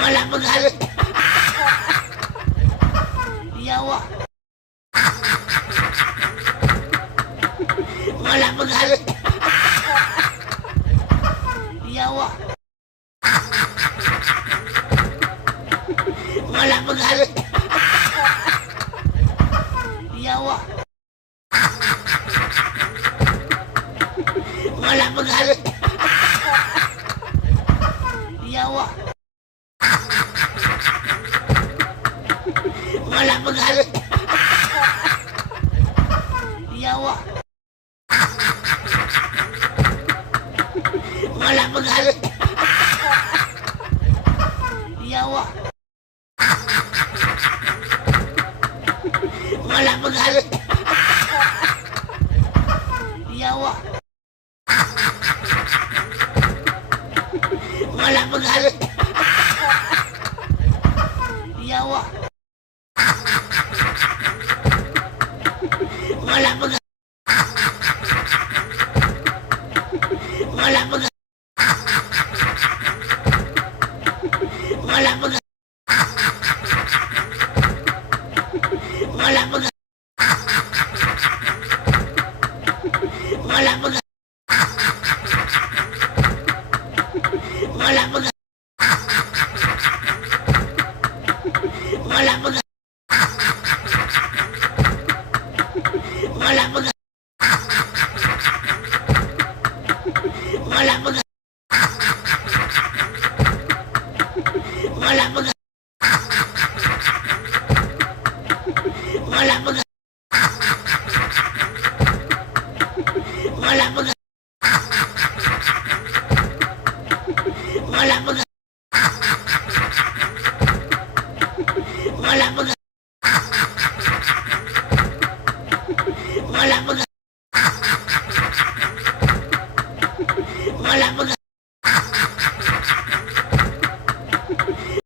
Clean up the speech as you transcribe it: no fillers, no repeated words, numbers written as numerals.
Wala magalit. Yawa. Wala magalit. Yawa. Wala magalit. Yawa. Wala magalit. Yawa. Wala magalit. Yawa. Wala magalit. Yawa. Wala magalit. Yawa. Wala magalit. Yawa. Wala magalit. Wala magalit. Wala magalit. Wala magalit. Wala magalit. Wala magalit. Wala magalit. Wala magalit. Wala magalit. Wala magalit. Wala magalit. Wala magalit. Wala magalit. Wala magalit. Wala magalit. Wala magalit.